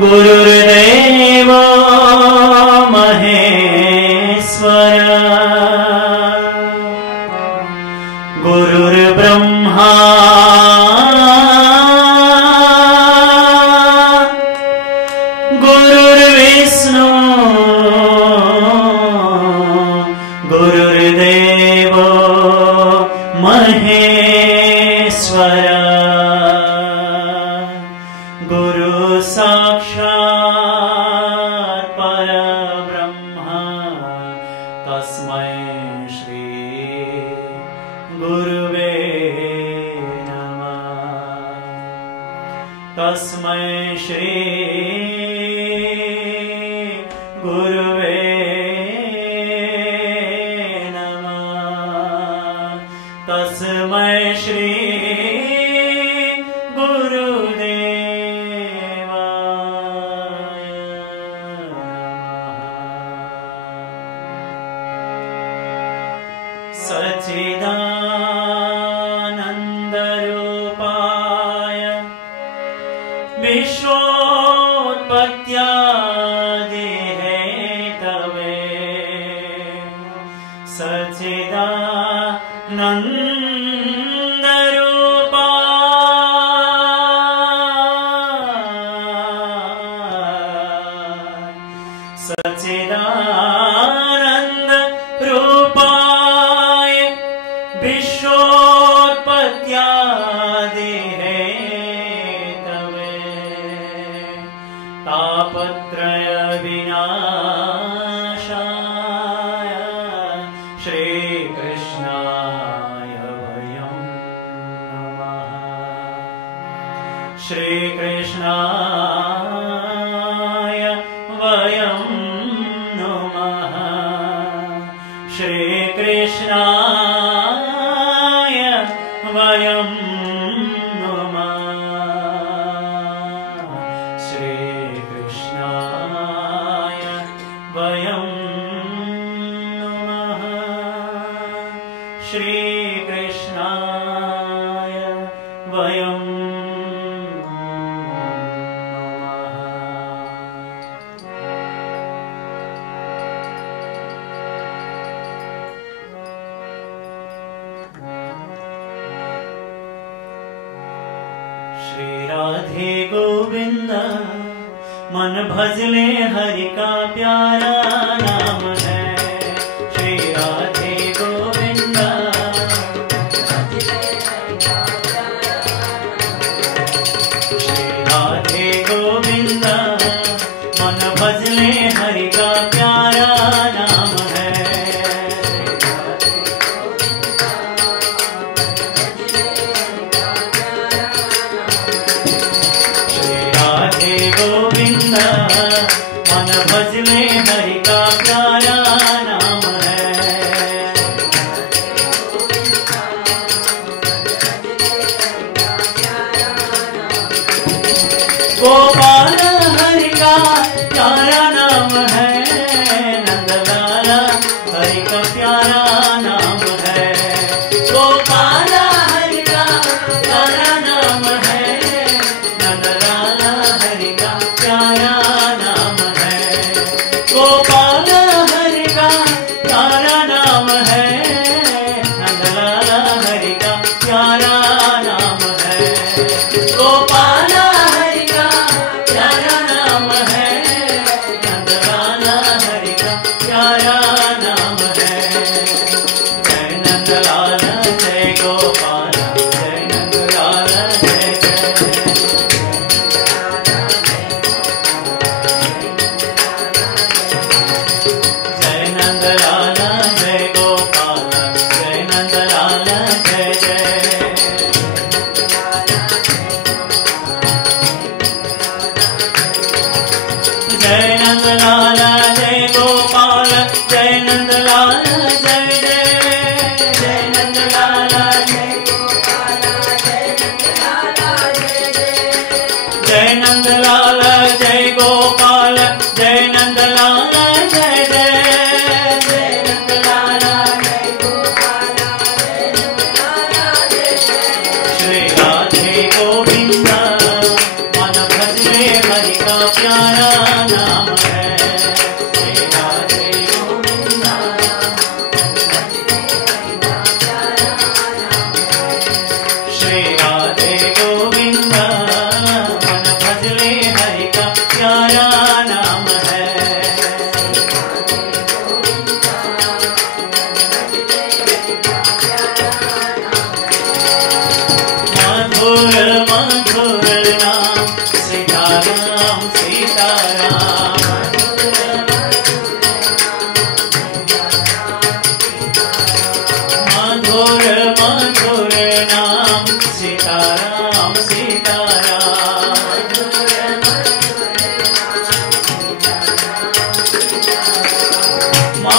गुरुर्देव महेश्वर गुरुर्ब्रह्मा गुरुर्विष्णु गुरुर्देव महेश्वर गुरु साक्षात् परब्रह्म तस्मै श्री गुरुवे नमः। तस्मै श्री गुरुवे नमः। तस्मै श्री सच्चिदानन्दरूपाय विश्वोत्पत्त्यादिहेतवे सच्चिदानन्दरूपाय विश्वोत्पत्त्यादिहेतवे तापत्रय विनाशाय श्रीकृष्णाय वयं नमः। श्रीकृष्णाय वयं नमः। श्रीकृष्णाय वयं नमः। श्रीकृष्णाय वयं नमः। श्रीकृष्णाय वयं श्री राधे गोविंद मन भजले हरि का प्यारा नाम है। श्री राधे गोविंद श्री राधे गोविंद मन भजले हरि का प्यारा नाम है। गोविंद मन भजले हरि का प्यारा नाम है। गोपाल हरि का प्यारा नाम है। नंदलाल हरि का प्यारा नाम है। गोपाल हरि का प्यारा नाम है। नंदलाल हरि का प्यारा नाम है। गोपाल हरि का प्यारा नाम है। नंदलाल हरि का प्यारा नाम है। गोपाल हरि का प्यारा नाम है। नंदलाल हरि का प्यारा नाम है। जय नंदलाल जय गोपाल जय नंदलाल जय जय। जय नंदलाल जय गोपाल जय नंदलाल जय जय। जय नंदलाल जय गोपाल जय नंदलाल जय जय। जय नंदलाल जय गोपाल जय नंदलाल जय जय। जय नंदलाल जय गोपाल जय नंदलाल जय जय। जय नंदलाल जय गोपाल जय नंदलाल जय जय। श्री राधे गोविंद मन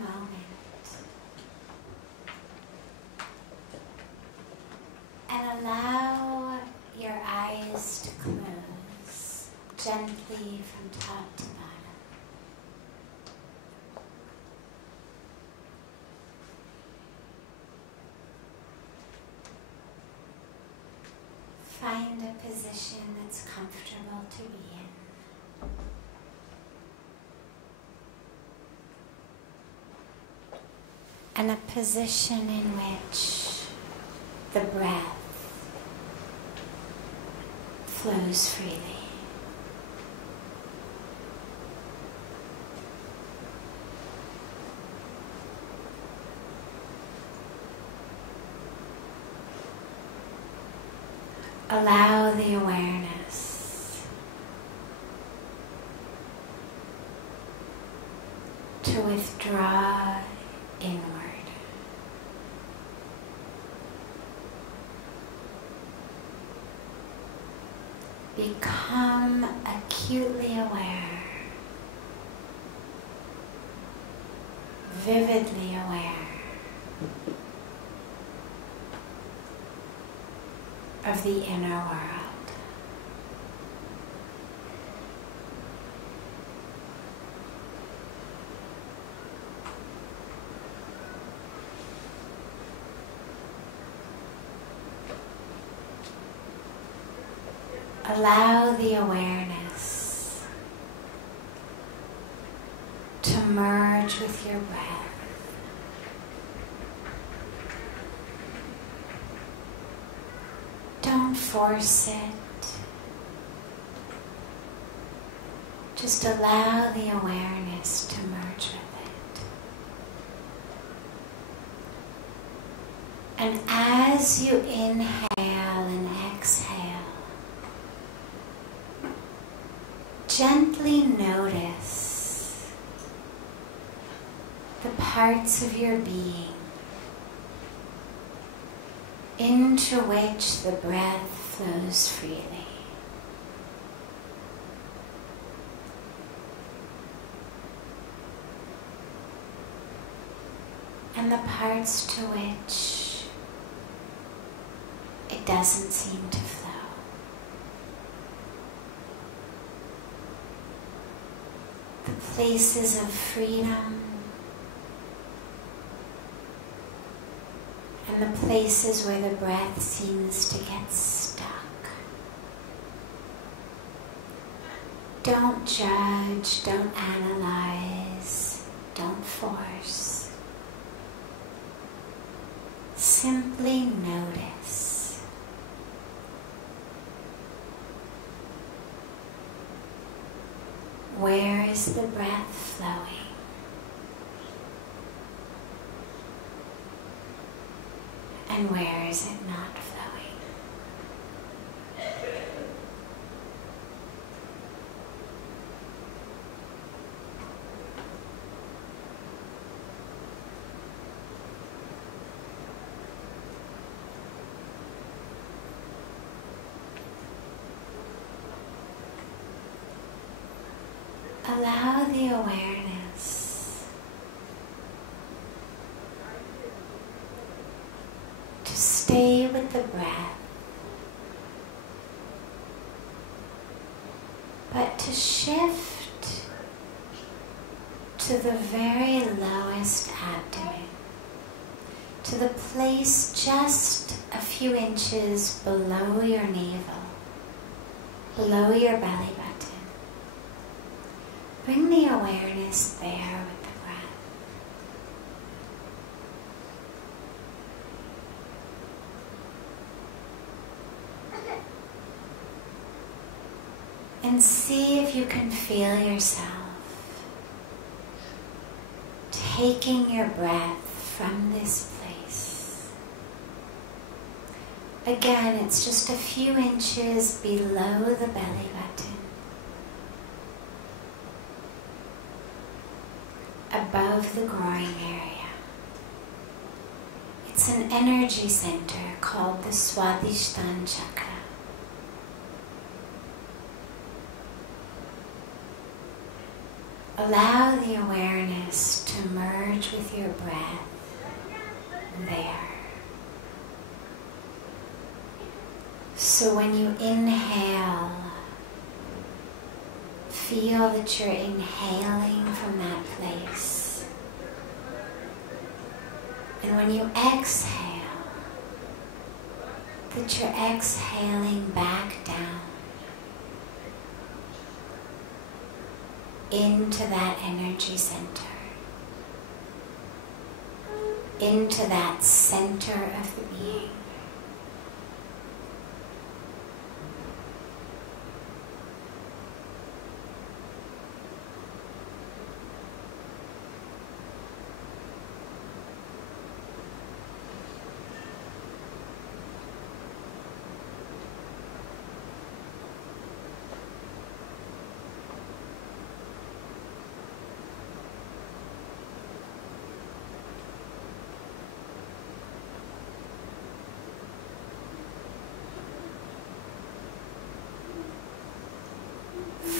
moment and allow your eyes to close gently from top to bottom. Find a position that's comfortable to be in. And a position in which the breath flows freely. Allow the awareness to withdraw inward. Become acutely aware, vividly aware of the inner world. Allow the awareness to merge with your breath. Don't force it. Just allow the awareness to merge with it. And as you inhale and exhale, gently notice the parts of your being into which the breath flows freely. And the parts to which it doesn't seem to flow. The places of freedom and the places where the breath seems to get stuck. Don't judge, don't analyze, don't force. Simply notice. Where is the breath flowing? And where is it not flowing? Allow the awareness to stay with the breath, but to shift to the very lowest abdomen, to the place just a few inches below your navel, below your belly button. Bring the awareness there with the breath. And see if you can feel yourself taking your breath from this place. Again, it's just a few inches below the belly button, above the groin area. It's an energy center called the Swadhisthana chakra. Allow the awareness to merge with your breath there. So when you inhale, feel that you're inhaling from that place. And when you exhale, that you're exhaling back down into that energy center, into that center of the being.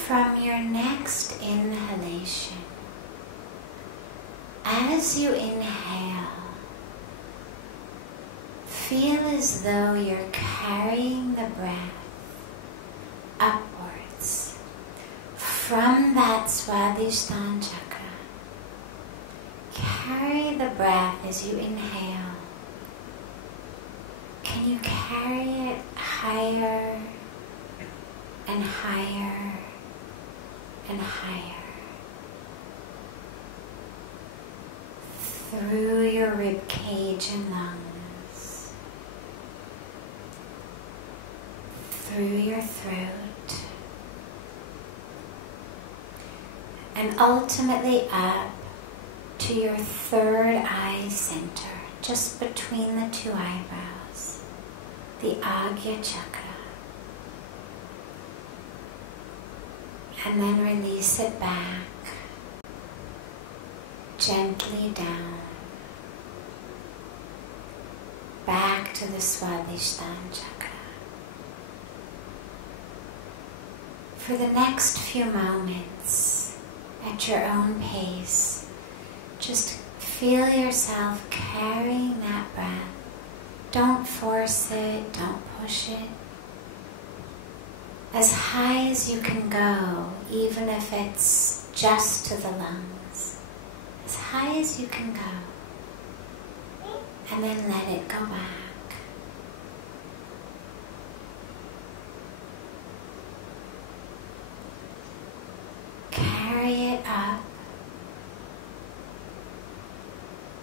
From your next inhalation, as you inhale, feel as though you're carrying the breath upwards from that Swadhisthana chakra. Carry the breath as you inhale. Can you carry it higher and higher and higher through your rib cage and lungs, through your throat, and ultimately up to your third eye center, just between the two eyebrows, the Agya chakra. And then release it back, gently down, back to the Swadhisthana chakra. For the next few moments, at your own pace, just feel yourself carrying that breath. Don't force it, don't push it. As high as you can go, even if it's just to the lungs. As high as you can go. And then let it go back. Carry it up.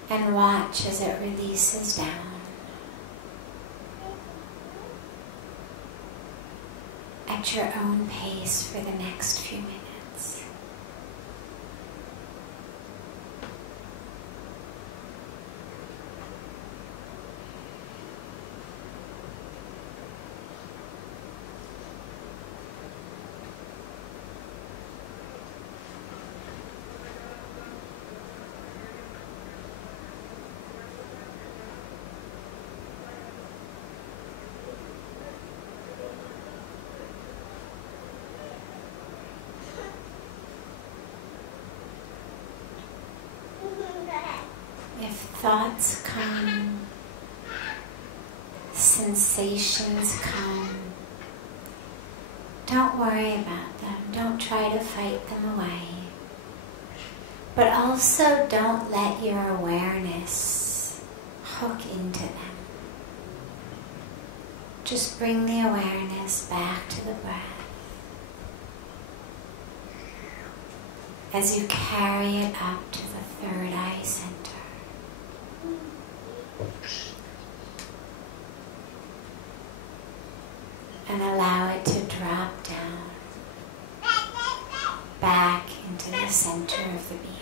And watch as it releases down. At your own pace for the next few minutes. If thoughts come, sensations come, don't worry about them. Don't try to fight them away. But also don't let your awareness hook into them. Just bring the awareness back to the breath. As you carry it up to the third eye center. And allow it to drop down back into the center of the being.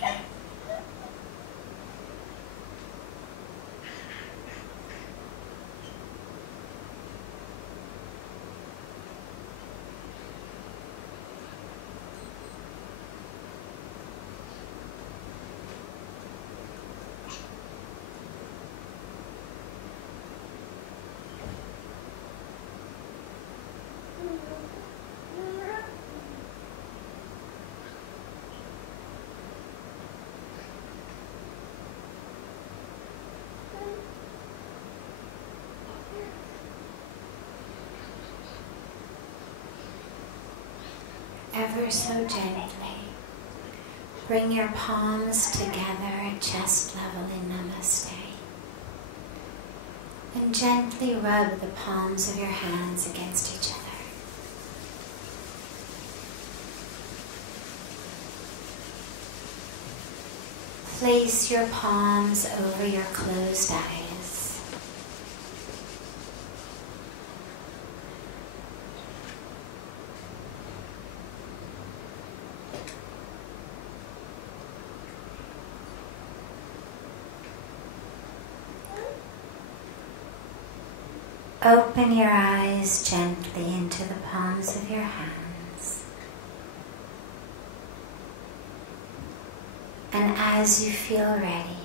ever so gently, bring your palms together at chest level in Namaste. And gently rub the palms of your hands against each other. Place your palms over your closed eyes. Open your eyes gently into the palms of your hands. And as you feel ready,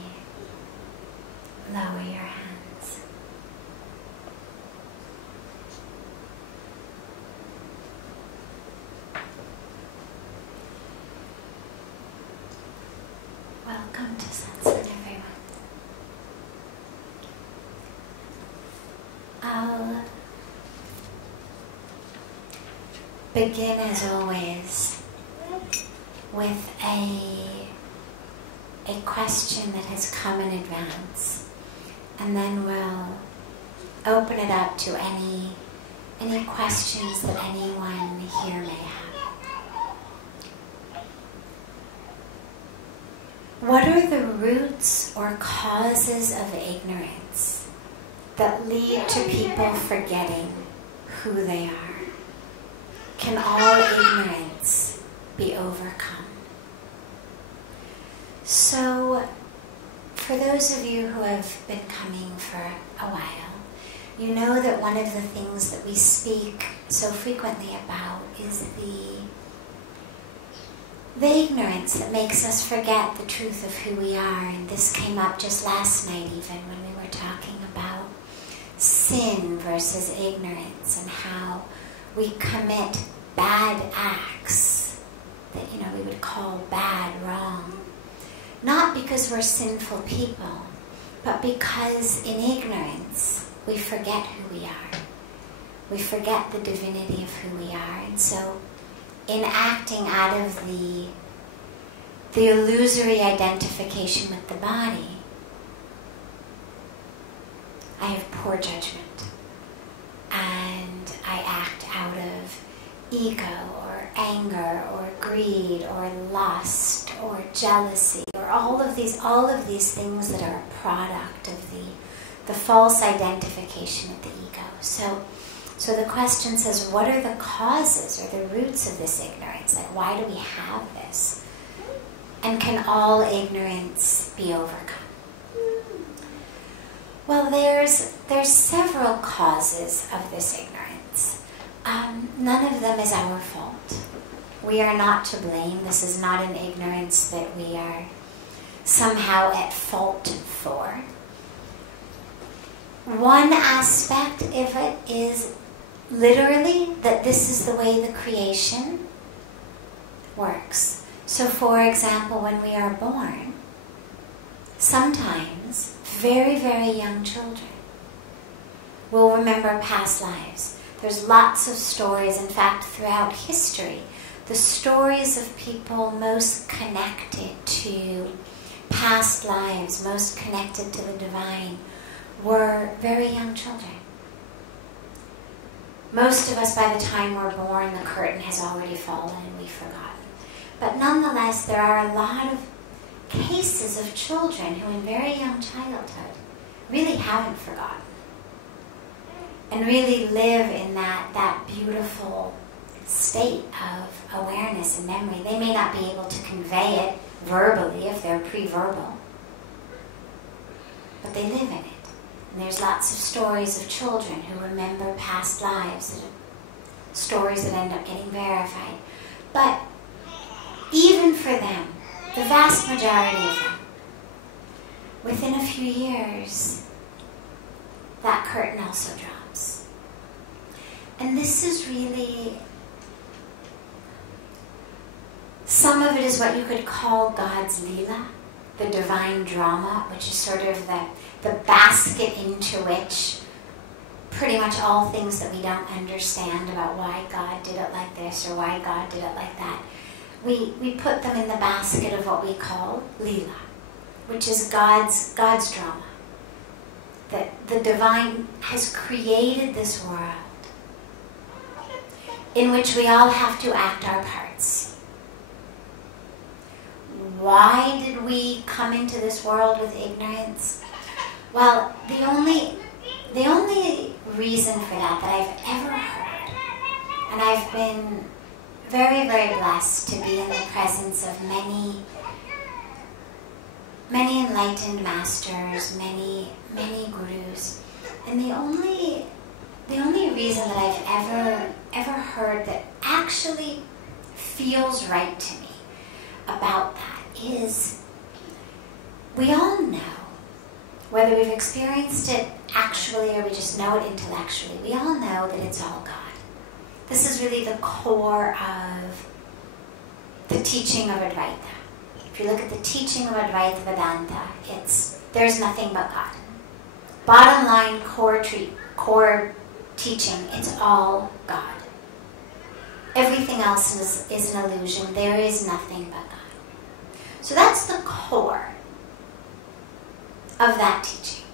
lower your hands. Welcome to satsang, everyone. I'll begin, as always, with a question that has come in advance, and then we'll open it up to any questions that anyone here may have. What are the roots or causes of ignorance that lead to people forgetting who they are? Can all ignorance be overcome? So, for those of you who have been coming for a while, you know that one of the things that we speak so frequently about is the ignorance that makes us forget the truth of who we are. And this came up just last night even when we were talking about sin versus ignorance and how we commit bad acts that, we would call bad, wrong. Not because we're sinful people, but because in ignorance we forget who we are. We forget the divinity of who we are. And so in acting out of the illusory identification with the body, I have poor judgment. And I act out of ego or anger or greed or lust or jealousy or all of these things that are a product of the false identification of the ego. So the question says, what are the causes or the roots of this ignorance? Like, why do we have this? And can all ignorance be overcome? Well, there's several causes of this ignorance. None of them is our fault. We are not to blame. This is not an ignorance that we are somehow at fault for. One aspect of it is literally that this is the way the creation works. So, for example, when we are born, sometimes very, very young children will remember past lives. There's lots of stories, in fact, throughout history, the stories of people most connected to past lives, most connected to the divine, were very young children. Most of us, by the time we're born, the curtain has already fallen and we've forgotten. But nonetheless, there are a lot of cases of children who in very young childhood really haven't forgotten and really live in that beautiful state of awareness and memory. They may not be able to convey it verbally if they're pre-verbal, but they live in it. And there's lots of stories of children who remember past lives, stories that end up getting verified. But even for them, the vast majority of them, within a few years, that curtain also drops. And this is really, some of it is what you could call God's Leela, the divine drama, which is sort of the basket into which pretty much all things that we don't understand about why God did it like this or why God did it like that, we put them in the basket of what we call Leela, which is God's drama. That the divine has created this world in which we all have to act our parts. Why did we come into this world with ignorance? Well, the only reason for that I've ever heard, and I've been very, very blessed to be in the presence of many enlightened masters, many gurus, and the only reason that I've ever heard that actually feels right to me about that is we all know, whether we've experienced it actually or we just know it intellectually, we all know that it's all God. This is really the core of the teaching of Advaita. If you look at the teaching of Advaita Vedanta, there's nothing but God. Bottom line, core teaching, it's all God. Everything else is an illusion. There is nothing but God. So that's the core of that teaching.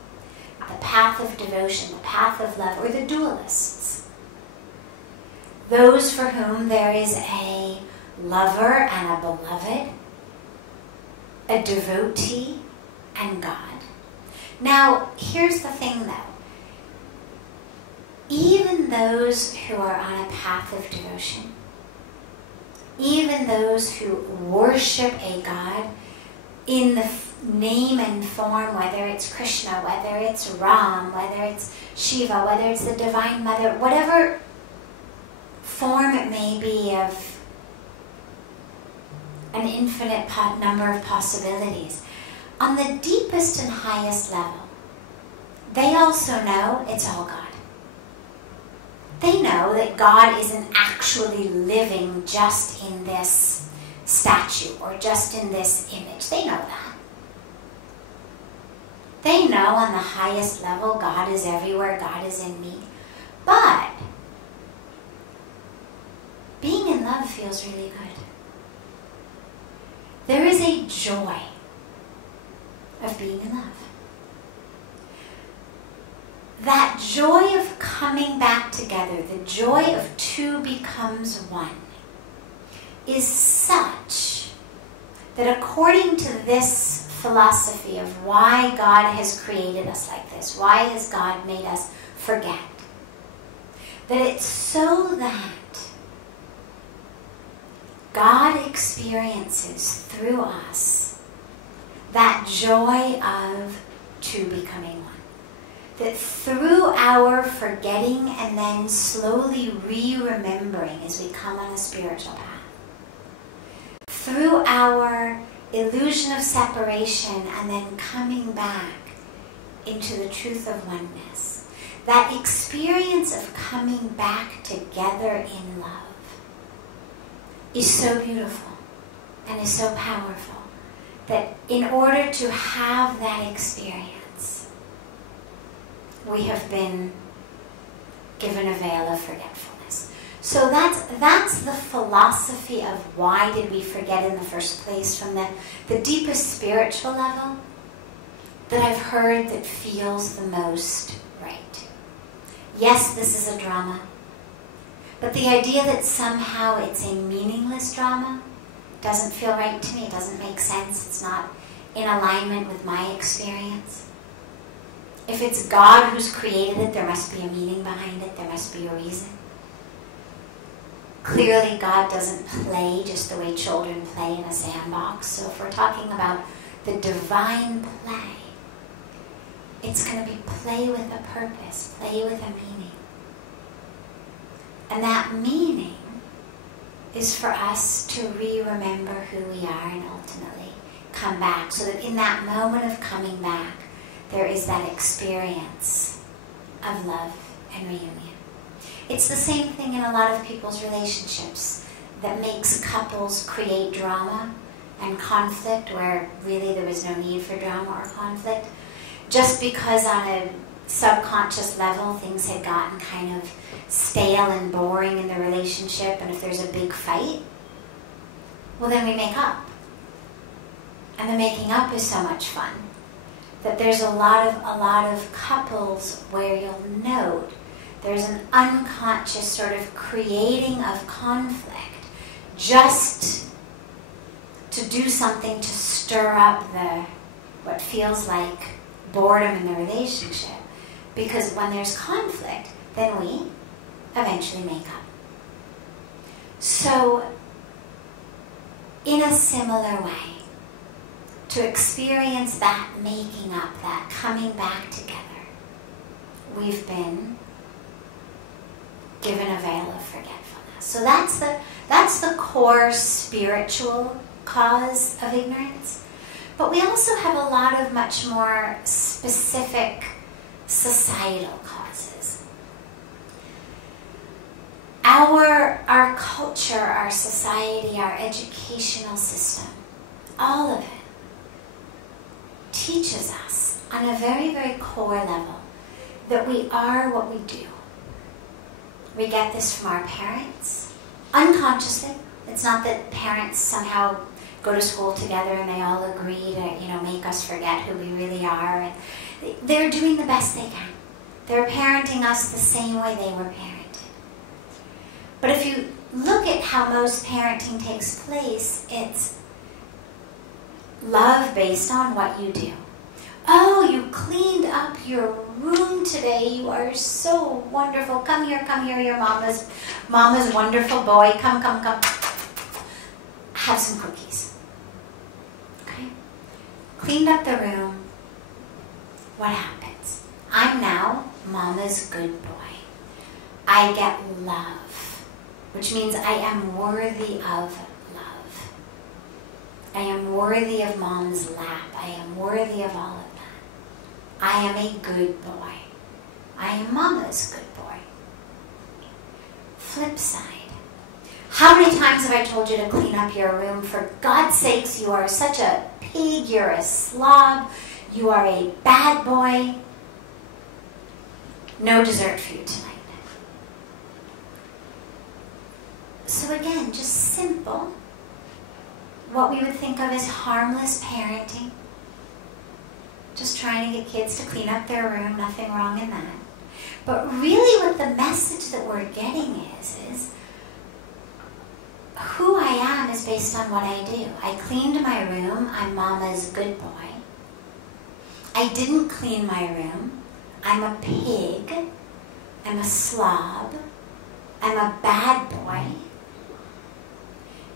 The path of devotion, the path of love, or the dualists. Those for whom there is a lover and a beloved, a devotee and God. Now, here's the thing though. Even those who are on a path of devotion, even those who worship a God in the name and form, whether it's Krishna, whether it's Ram, whether it's Shiva, whether it's the Divine Mother, whatever form it may be of an infinite number of possibilities, on the deepest and highest level, they also know it's all God. They know that God isn't actually living just in this statue or just in this image. They know that. They know on the highest level God is everywhere, God is in me. But being in love feels really good. There is a joy of being in love. That joy of coming back together, the joy of two becomes one, is such that according to this philosophy of why God has created us like this, why has God made us forget, that it's so that God experiences through us that joy of two becoming one. That through our forgetting and then slowly re-remembering as we come on a spiritual path, through our illusion of separation and then coming back into the truth of oneness, that experience of coming back together in love is so beautiful and is so powerful that in order to have that experience, we have been given a veil of forgetfulness. So that's the philosophy of why did we forget in the first place, from the deepest spiritual level that I've heard that feels the most right. Yes, this is a drama, but the idea that somehow it's a meaningless drama doesn't feel right to me. It doesn't make sense. It's not in alignment with my experience. If it's God who's created it, there must be a meaning behind it. There must be a reason. Clearly, God doesn't play just the way children play in a sandbox. So if we're talking about the divine play, it's going to be play with a purpose, play with a meaning. And that meaning is for us to re-remember who we are and ultimately come back. So that in that moment of coming back, there is that experience of love and reunion. It's the same thing in a lot of people's relationships that makes couples create drama and conflict where really there was no need for drama or conflict. Just because on subconscious level, things had gotten kind of stale and boring in the relationship, and if there's a big fight, well, then we make up. And the making up is so much fun that there's a lot of couples where you'll note there's an unconscious sort of creating of conflict just to do something to stir up what feels like boredom in the relationship. Because when there's conflict, then we eventually make up. So, in a similar way, to experience that making up, that coming back together, we've been given a veil of forgetfulness. So that's the core spiritual cause of ignorance. But we also have a lot of much more specific societal causes. Our culture, our society, our educational system, all of it teaches us on a very, very core level that we are what we do. We get this from our parents, unconsciously. It's not that parents somehow go to school together and they all agree to, make us forget who we really are. And they're doing the best they can. They're parenting us the same way they were parented. But if you look at how most parenting takes place, it's love based on what you do. Oh, you cleaned up your room today. You are so wonderful. Come here, you're mama's wonderful boy. Come. Have some cookies. Okay? Cleaned up the room. What happens? I'm now mama's good boy. I get love, which means I am worthy of love. I am worthy of mom's lap. I am worthy of all of that. I am a good boy. I am mama's good boy. Flip side. How many times have I told you to clean up your room? For God's sakes, you are such a pig. You're a slob. You are a bad boy. No dessert for you tonight. So again, just simple. What we would think of as harmless parenting. Just trying to get kids to clean up their room, nothing wrong in that. But really what the message that we're getting is who I am is based on what I do. I cleaned my room, I'm mama's good boy. I didn't clean my room, I'm a pig, I'm a slob, I'm a bad boy.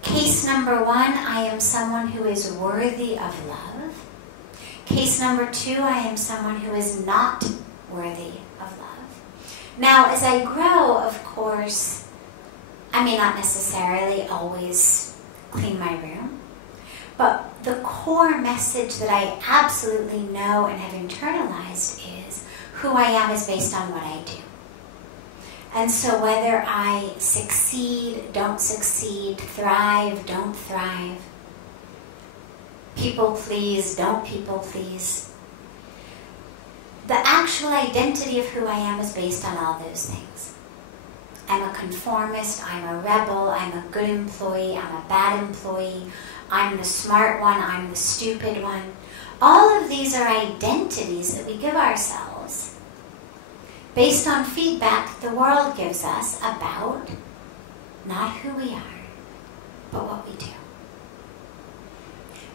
Case number 1, I am someone who is worthy of love. Case number 2, I am someone who is not worthy of love. Now, as I grow, of course, I may not necessarily always clean my room, but the core message that I absolutely know and have internalized is who I am is based on what I do. And so whether I succeed, don't succeed, thrive, don't thrive, people please, don't people please, the actual identity of who I am is based on all those things. I'm a conformist, I'm a rebel, I'm a good employee, I'm a bad employee, I'm the smart one, I'm the stupid one. All of these are identities that we give ourselves based on feedback the world gives us about not who we are, but what we do.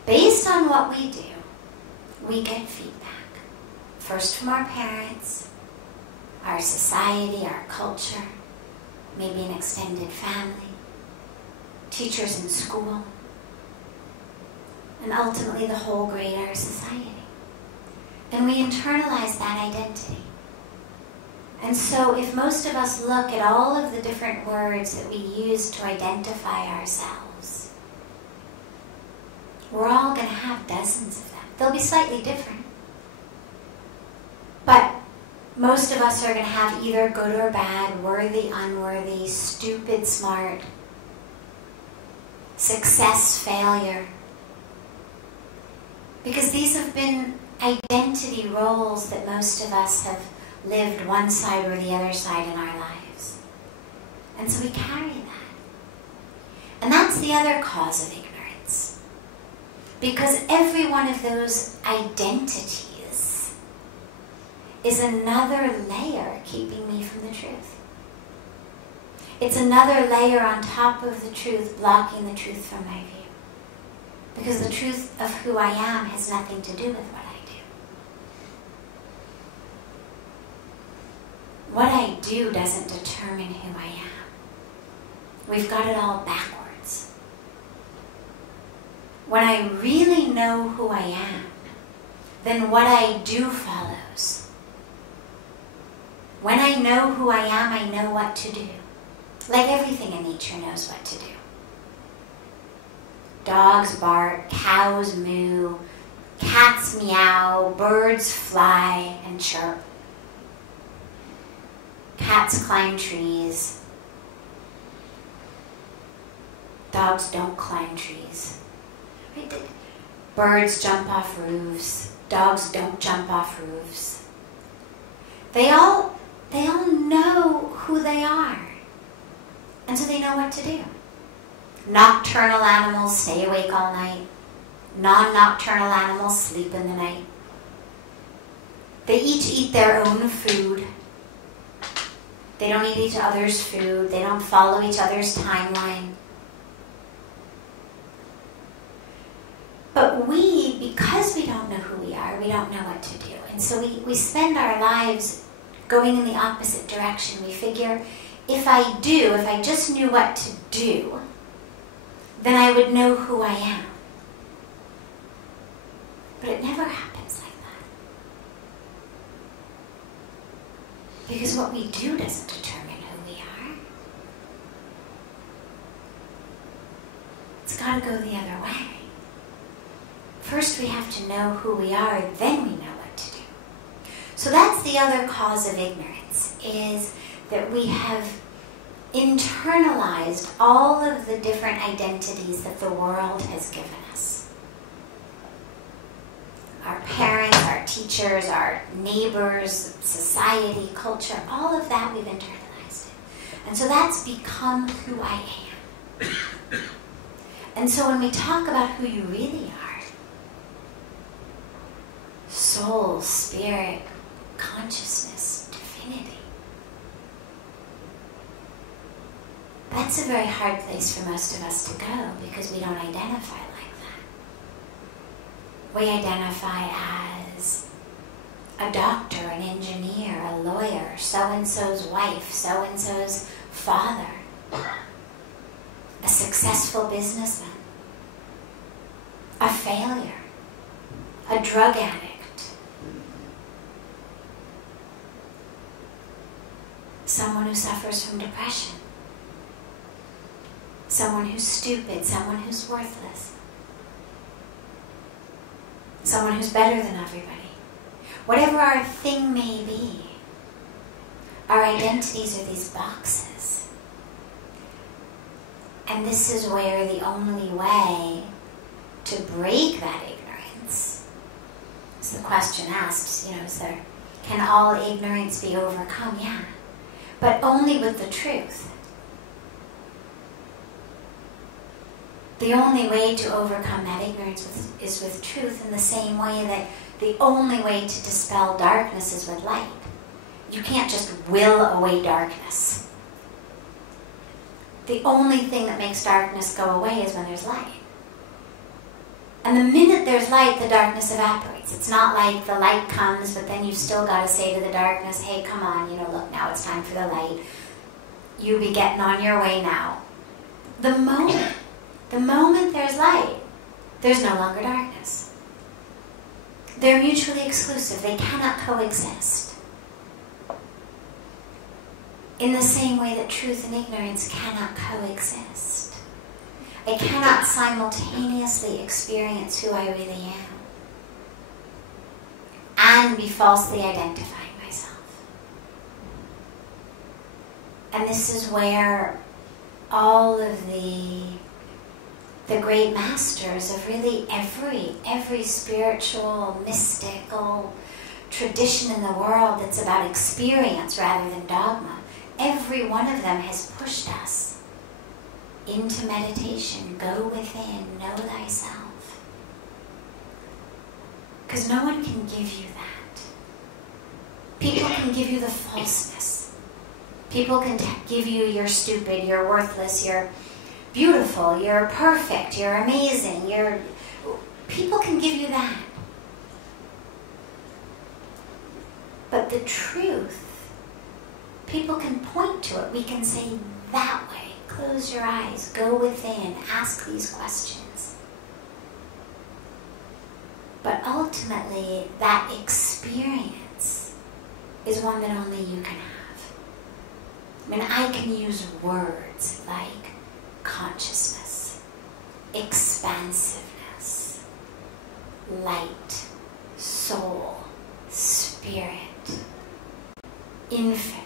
Based on what we do, we get feedback. First from our parents, our society, our culture, maybe an extended family, teachers in school, and ultimately the whole greater society. And we internalize that identity. And so if most of us look at all of the different words that we use to identify ourselves, we're all going to have dozens of them. They'll be slightly different. But most of us are going to have either good or bad, worthy, unworthy, stupid, smart, success, failure. Because these have been identity roles that most of us have lived one side or the other side in our lives. And so we carry that. And that's the other cause of ignorance. Because every one of those identities is another layer keeping me from the truth. It's another layer on top of the truth, blocking the truth from my view. Because the truth of who I am has nothing to do with what I do. What I do doesn't determine who I am. We've got it all backwards. When I really know who I am, then what I do follows. When I know who I am, I know what to do. Like everything in nature knows what to do. Dogs bark, cows moo, cats meow, birds fly and chirp. Cats climb trees. Dogs don't climb trees. Birds jump off roofs. Dogs don't jump off roofs. They all know who they are. And so they know what to do. Nocturnal animals stay awake all night. Non-nocturnal animals sleep in the night. They each eat their own food. They don't eat each other's food. They don't follow each other's timeline. But we, because we don't know who we are, we don't know what to do. And so we spend our lives going in the opposite direction. We figure, if I just knew what to do, then I would know who I am. But it never happens like that. Because what we do doesn't determine who we are. It's got to go the other way. First we have to know who we are, then we know what to do. So that's the other cause of ignorance, is that we have internalized all of the different identities that the world has given us. Our parents, our teachers, our neighbors, society, culture, all of that we've internalized it. And so that's become who I am. And so when we talk about who you really are, soul, spirit, consciousness, divinity, that's a very hard place for most of us to go because we don't identify like that. We identify as a doctor, an engineer, a lawyer, so-and-so's wife, so-and-so's father, a successful businessman, a failure, a drug addict, someone who suffers from depression, someone who's stupid, someone who's worthless, someone who's better than everybody. Whatever our thing may be, our identities are these boxes. And this is where the only way to break that ignorance, is the question asked, can all ignorance be overcome? Yeah. But only with the truth. The only way to overcome that ignorance is with truth, in the same way that the only way to dispel darkness is with light. You can't just will away darkness. The only thing that makes darkness go away is when there's light. And the minute there's light, the darkness evaporates. It's not like the light comes, but then you've still got to say to the darkness, hey, come on, look, now it's time for the light. You be getting on your way now. The moment there's light, there's no longer darkness. They're mutually exclusive. They cannot coexist. In the same way that truth and ignorance cannot coexist. I cannot simultaneously experience who I really am and be falsely identifying myself. And this is where all of the great masters of really every spiritual, mystical tradition in the world that's about experience rather than dogma. Every one of them has pushed us into meditation. Go within, know thyself. Because no one can give you that. People can give you the falseness. People can give you you're stupid, you're worthless, you're beautiful, you're perfect, you're amazing, people can give you that. But the truth, people can point to it. We can say that way. Close your eyes, go within, ask these questions. But ultimately, that experience is one that only you can have. I mean, I can use words like consciousness, expansiveness, light, soul, spirit, infinite.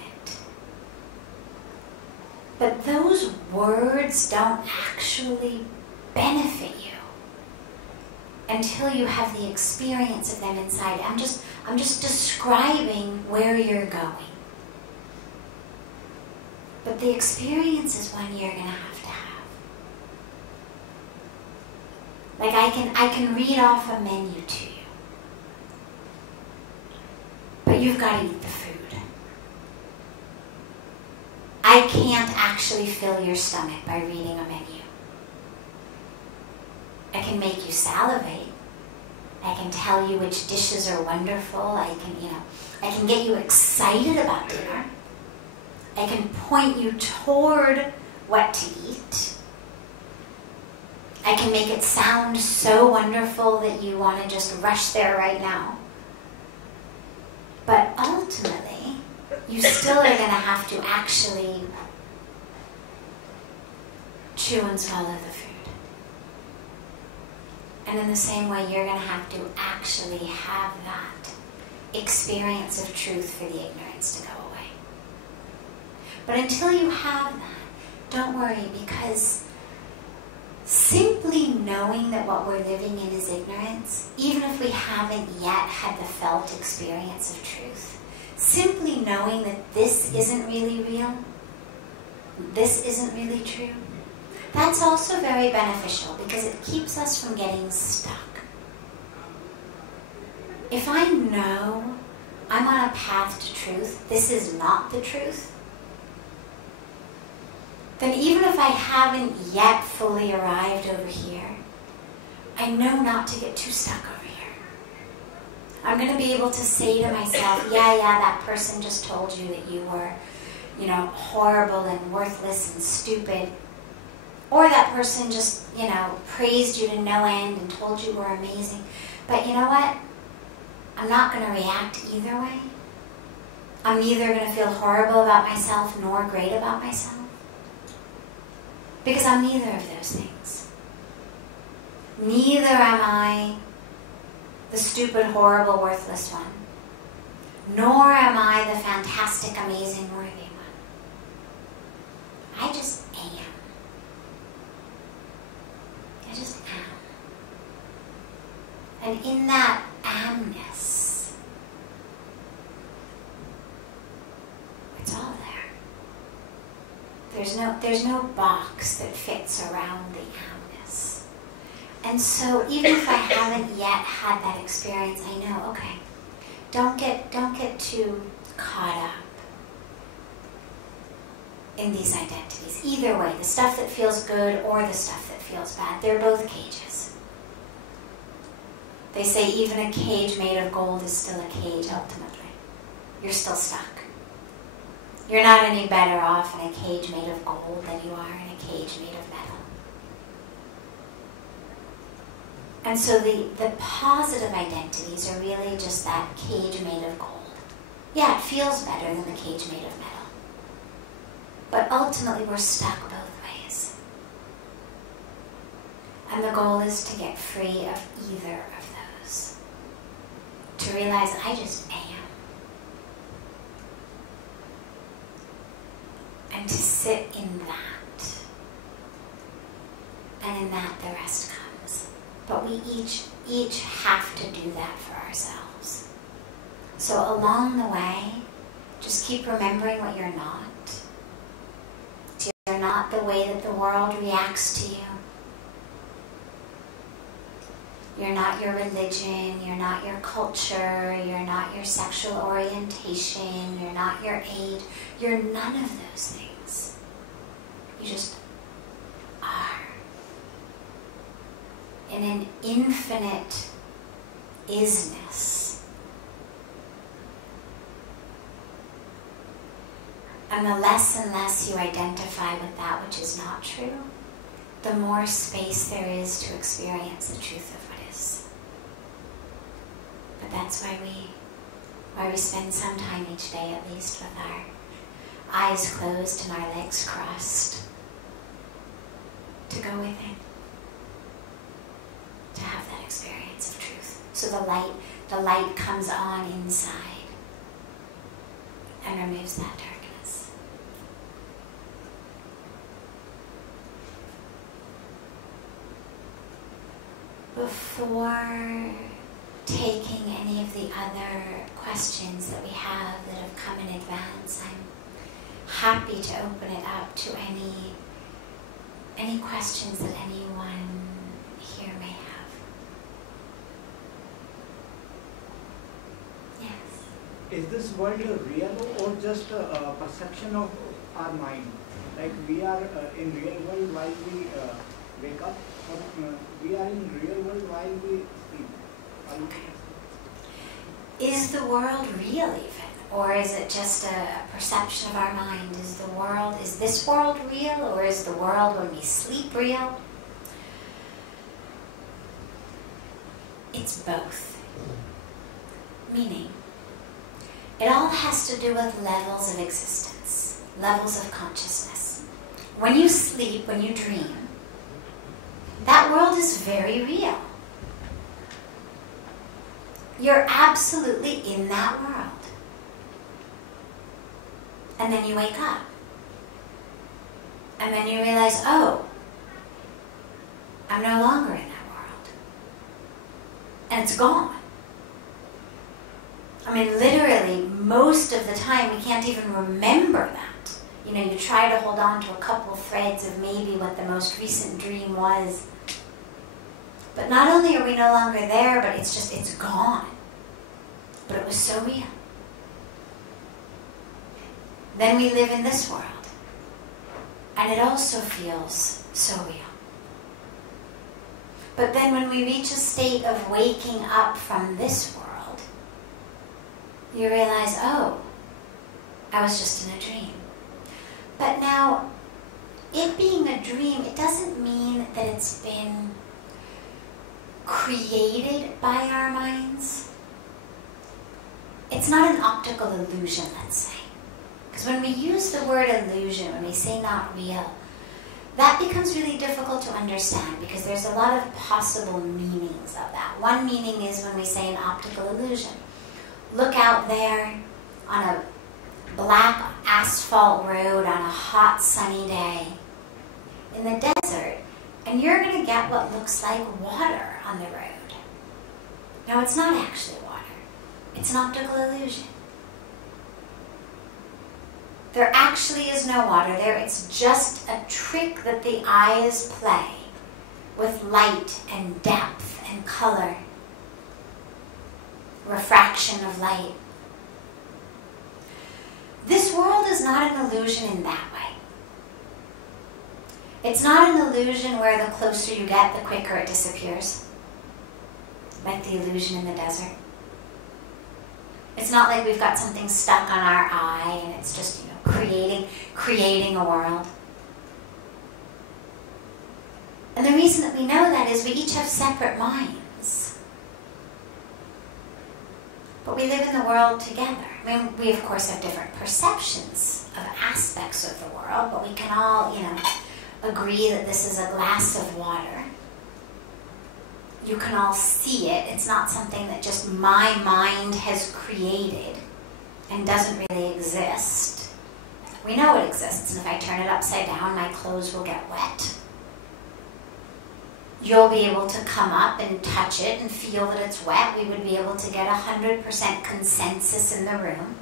But those words don't actually benefit you until you have the experience of them inside. I'm just describing where you're going. But the experience is one you're going to have. Like I can read off a menu to you. But you've got to eat the food. I can't actually fill your stomach by reading a menu. I can make you salivate. I can tell you which dishes are wonderful. I can get you excited about dinner. I can point you toward what to eat. I can make it sound so wonderful that you want to just rush there right now. But ultimately, you still are going to have to actually chew and swallow the food. And in the same way, you're going to have to actually have that experience of truth for the ignorance to go away. But until you have that, don't worry, because simply knowing that what we're living in is ignorance, even if we haven't yet had the felt experience of truth, simply knowing that this isn't really real, this isn't really true, that's also very beneficial because it keeps us from getting stuck. If I know I'm on a path to truth, this is not the truth, then even if I haven't yet fully arrived over here, I know not to get too stuck over here. I'm going to be able to say to myself, yeah, that person just told you that you were, horrible and worthless and stupid. Or that person just, praised you to no end and told you were amazing. But you know what? I'm not going to react either way. I'm neither going to feel horrible about myself nor great about myself. Because I'm neither of those things. Neither am I the stupid, horrible, worthless one. Nor am I the fantastic, amazing, worthy one. I just am. I just am. And in that amness, it's all there. There's no box that fits around the amness. And so even if I haven't yet had that experience, I know, okay, don't get too caught up in these identities. Either way, the stuff that feels good or the stuff that feels bad, they're both cages. They say even a cage made of gold is still a cage ultimately. You're still stuck. You're not any better off in a cage made of gold than you are in a cage made of metal. And so the positive identities are really just that cage made of gold. Yeah, it feels better than the cage made of metal. But ultimately we're stuck both ways. And the goal is to get free of either of those. To realize I just am. And to sit in that. And in that the rest comes. But we each have to do that for ourselves. So along the way, just keep remembering what you're not. You're not the way that the world reacts to you. You're not your religion, you're not your culture, you're not your sexual orientation, you're not your age, you're none of those things. You just are. In an infinite isness. And the less and less you identify with that which is not true, the more space there is to experience the truth of what is. But that's why we spend some time each day, at least, with our eyes closed and our legs crossed, to go within, to have that experience of truth. So the light comes on inside and removes that darkness. Before taking any of the other questions that we have that have come in advance, I'm happy to open it up to any questions that anyone here may have. Yes. Is this world real or just a perception of our mind? Like we are in real world while we wake up, or we are in real world while we sleep? Is the world real even? Or is it just a perception of our mind? Is this world real, or is the world when we sleep real? It's both. Meaning, it all has to do with levels of existence, levels of consciousness. When you sleep, when you dream, that world is very real. You're absolutely in that world. And then you wake up. And then you realize, oh, I'm no longer in that world. And it's gone. I mean, literally, most of the time, we can't even remember that. You know, you try to hold on to a couple threads of maybe what the most recent dream was. But not only are we no longer there, but it's gone. But it was so real. Then we live in this world. And it also feels so real. But then when we reach a state of waking up from this world, you realize, oh, I was just in a dream. But now, it being a dream, it doesn't mean that it's been created by our minds. It's not an optical illusion, let's say. Because when we use the word illusion, when we say not real, that becomes really difficult to understand because there's a lot of possible meanings of that. One meaning is when we say an optical illusion. Look out there on a black asphalt road on a hot sunny day in the desert, and you're going to get what looks like water on the road. Now, it's not actually water. It's an optical illusion. There actually is no water there. It's just a trick that the eyes play with light and depth and color, refraction of light. This world is not an illusion in that way. It's not an illusion where the closer you get, the quicker it disappears. Like the illusion in the desert. It's not like we've got something stuck on our eye and it's just, creating a world. And the reason that we know that is we each have separate minds. But we live in the world together. I mean, we of course have different perceptions of aspects of the world, but we can all, agree that this is a glass of water. You can all see it. It's not something that just my mind has created and doesn't really exist. We know it exists, and if I turn it upside down, my clothes will get wet. you'll be able to come up and touch it and feel that it's wet. We would be able to get 100% consensus in the room,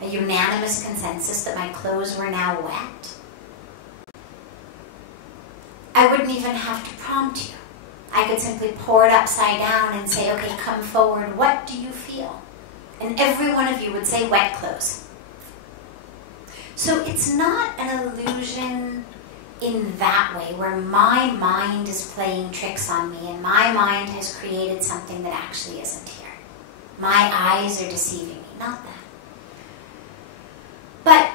a unanimous consensus that my clothes were now wet. I wouldn't even have to prompt you. I could simply pour it upside down and say, okay, come forward. What do you feel? And every one of you would say wet clothes. So it's not an illusion in that way, where my mind is playing tricks on me and my mind has created something that actually isn't here. My eyes are deceiving me, not that. But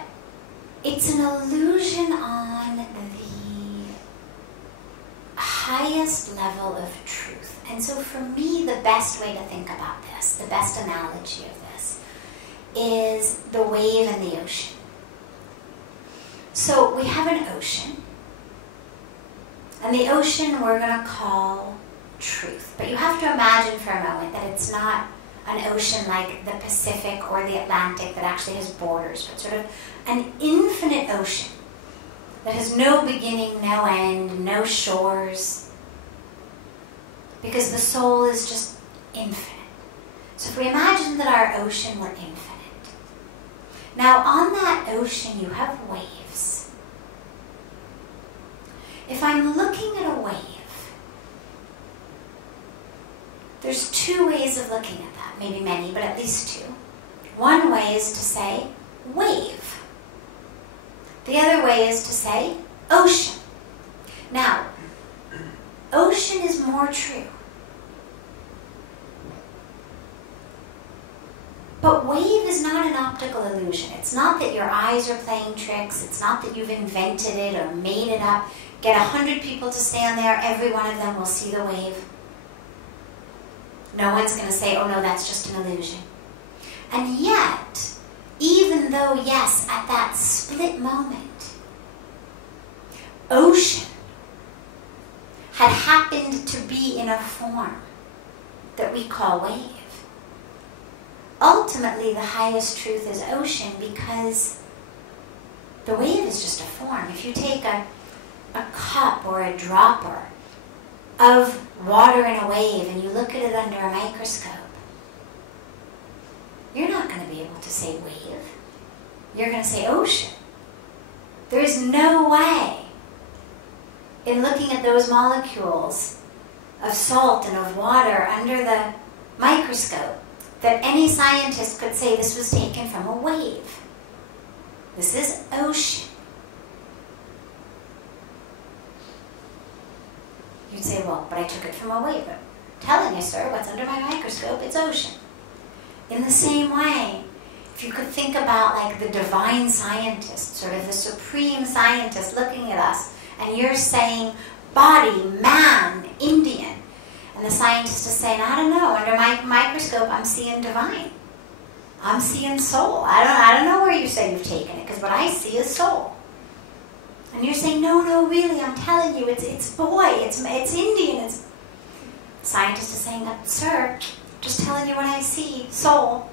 it's an illusion on the highest level of truth. And so for me, the best way to think about this, the best analogy of this, is the wave and the ocean. So we have an ocean, and the ocean we're going to call truth. But you have to imagine for a moment that it's not an ocean like the Pacific or the Atlantic that actually has borders, but sort of an infinite ocean that has no beginning, no end, no shores, because the soul is just infinite. So if we imagine that our ocean were infinite, now on that ocean you have waves. If I'm looking at a wave, there's two ways of looking at that, maybe many, but at least two. One way is to say wave. The other way is to say ocean. Now, ocean is more true. But wave is not an optical illusion. It's not that your eyes are playing tricks. It's not that you've invented it or made it up. Get 100 people to stand there. Every one of them will see the wave. No one's going to say, oh no, that's just an illusion. And yet, even though, yes, at that split moment, ocean had happened to be in a form that we call wave, ultimately the highest truth is ocean, because the wave is just a form. If you take a cup or a dropper of water in a wave and you look at it under a microscope, you're not going to be able to say wave. You're going to say ocean. There is no way in looking at those molecules of salt and of water under the microscope that any scientist could say this was taken from a wave. This is ocean. You'd say, well, but I took it from a wave. I'm telling you, sir, what's under my microscope, it's ocean. In the same way, if you could think about like the divine scientist, sort of the supreme scientist looking at us, and you're saying body, man, Indian, and the scientist is saying, I don't know, under my microscope I'm seeing divine. I'm seeing soul. I don't know where you say you've taken it, because what I see is soul. And you're saying, no, really, I'm telling you, it's boy, it's Indian. The scientist is saying, sir, just telling you what I see, soul.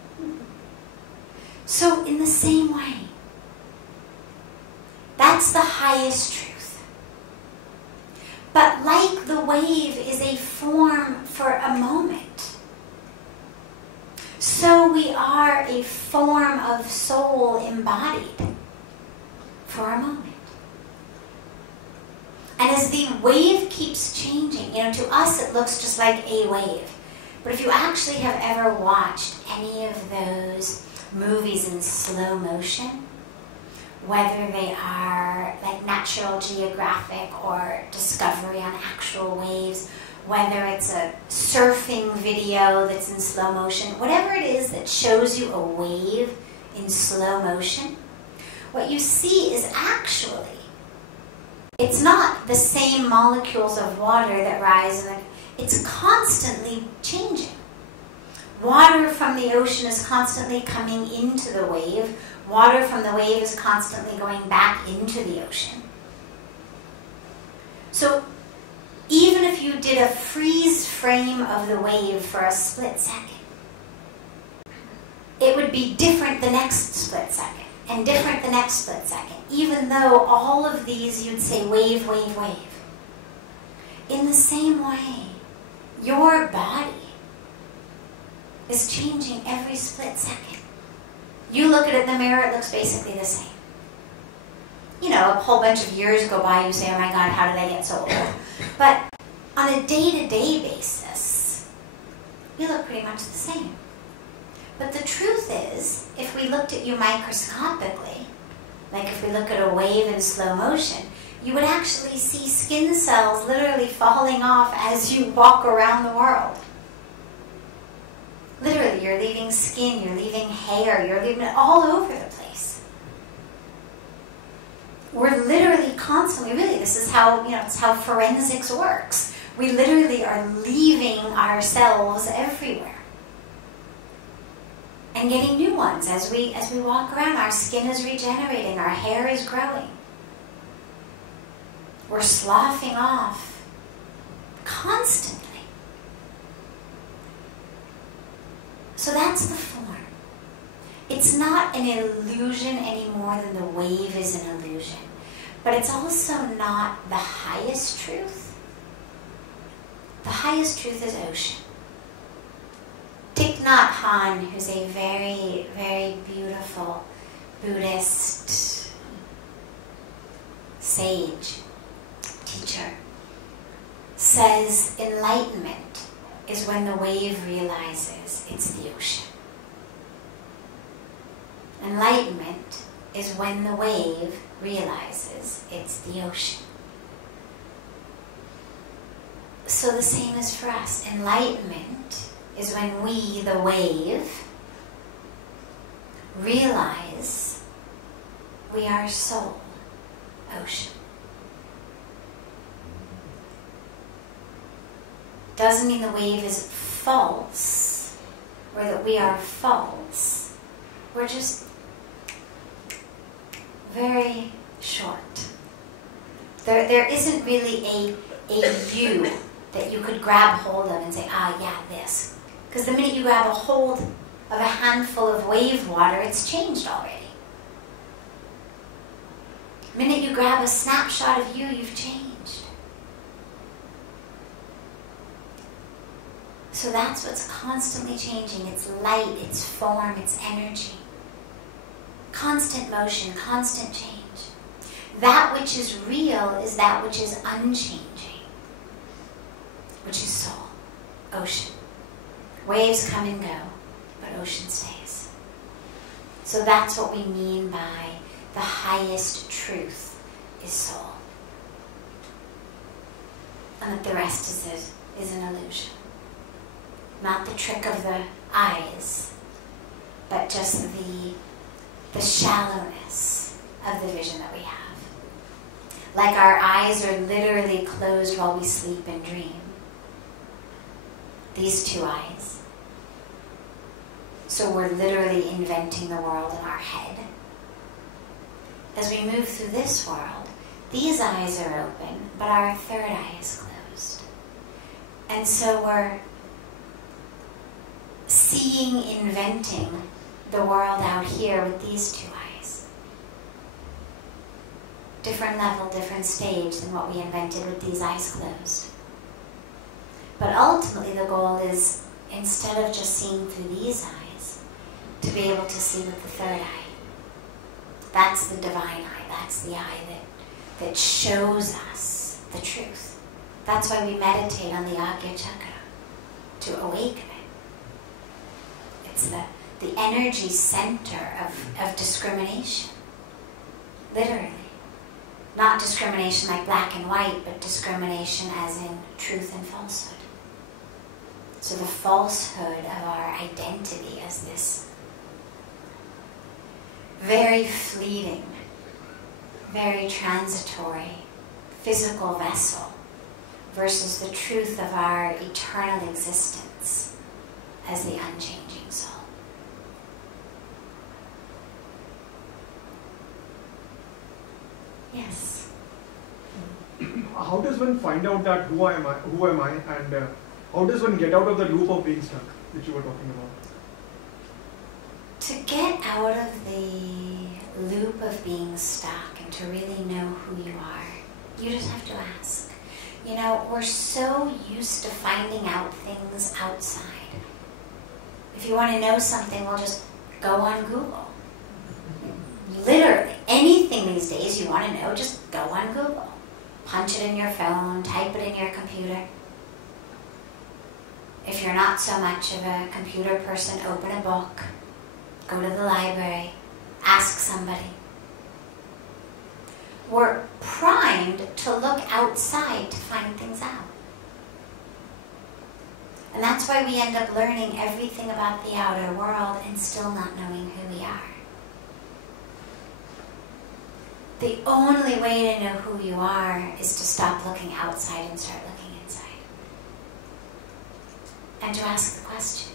So in the same way, that's the highest truth. But like the wave is a form for a moment, so we are a form of soul embodied for a moment. And as the wave keeps changing, to us it looks just like a wave. But if you actually have ever watched any of those movies in slow motion, whether they are like Natural Geographic or Discovery on actual waves, whether it's a surfing video that's in slow motion, whatever it is that shows you a wave in slow motion, what you see is actually, it's not the same molecules of water that rise, and it's constantly changing. Water from the ocean is constantly coming into the wave. Water from the wave is constantly going back into the ocean. So even if you did a freeze frame of the wave for a split second, it would be different the next split second, and different the next split second, even though all of these you'd say wave, wave, wave. In the same way, your body is changing every split second. You look at it in the mirror, it looks basically the same. You know, a whole bunch of years go by, you say, oh my God, how did I get so old? But on a day-to-day basis, you look pretty much the same. But the truth is, if we looked at you microscopically, like if we look at a wave in slow motion, you would actually see skin cells literally falling off as you walk around the world. Literally, you're leaving skin, you're leaving hair, you're leaving it all over the place. We're literally constantly, really, this is how, it's how forensics works. We literally are leaving ourselves everywhere. And getting new ones as we walk around. Our skin is regenerating, our hair is growing. We're sloughing off constantly. So that's the form. It's not an illusion any more than the wave is an illusion. But it's also not the highest truth. The highest truth is ocean. Thich Nhat Hanh, who's a very, very beautiful Buddhist sage, teacher, says enlightenment is when the wave realizes it's the ocean. Enlightenment is when the wave realizes it's the ocean. So the same is for us. Enlightenment is when we, the wave, realize we are soul, ocean. Doesn't mean the wave is false, or that we are false. We're just very short. There isn't really a you that you could grab hold of and say, yeah, this. Because the minute you grab a hold of a handful of wave water, it's changed already. The minute you grab a snapshot of you, you've changed. So that's what's constantly changing. It's light, it's form, it's energy. Constant motion, constant change. That which is real is that which is unchanging, which is soul, ocean. Waves come and go, but ocean stays. So that's what we mean by the highest truth is soul. And that the rest is an illusion. Not the trick of the eyes, but just the shallowness of the vision that we have. Like our eyes are literally closed while we sleep and dream. These two eyes. So we're literally inventing the world in our head. As we move through this world, these eyes are open, but our third eye is closed. And so we're seeing, inventing the world out here with these two eyes. Different level, different stage than what we invented with these eyes closed. But ultimately the goal is, instead of just seeing through these eyes, to be able to see with the third eye. That's the divine eye. That's the eye that shows us the truth. That's why we meditate on the Agya Chakra, to awaken it. It's the energy center of discrimination. Literally. Not discrimination like black and white, but discrimination as in truth and falsehood. So the falsehood of our identity as this very fleeting, very transitory physical vessel versus the truth of our eternal existence as the unchanging soul. Yes. How does one find out that who am I, and how does one get out of the loop of being stuck, which you were talking about? To get out of the loop of being stuck and to really know who you are, you just have to ask. You know, we're so used to finding out things outside. If you want to know something, well, just go on Google. Literally, anything these days you want to know, just go on Google. Punch it in your phone, type it in your computer. If you're not so much of a computer person, open a book, go to the library, ask somebody. We're primed to look outside to find things out. And that's why we end up learning everything about the outer world and still not knowing who we are. The only way to know who you are is to stop looking outside and start looking inside. And to ask the question.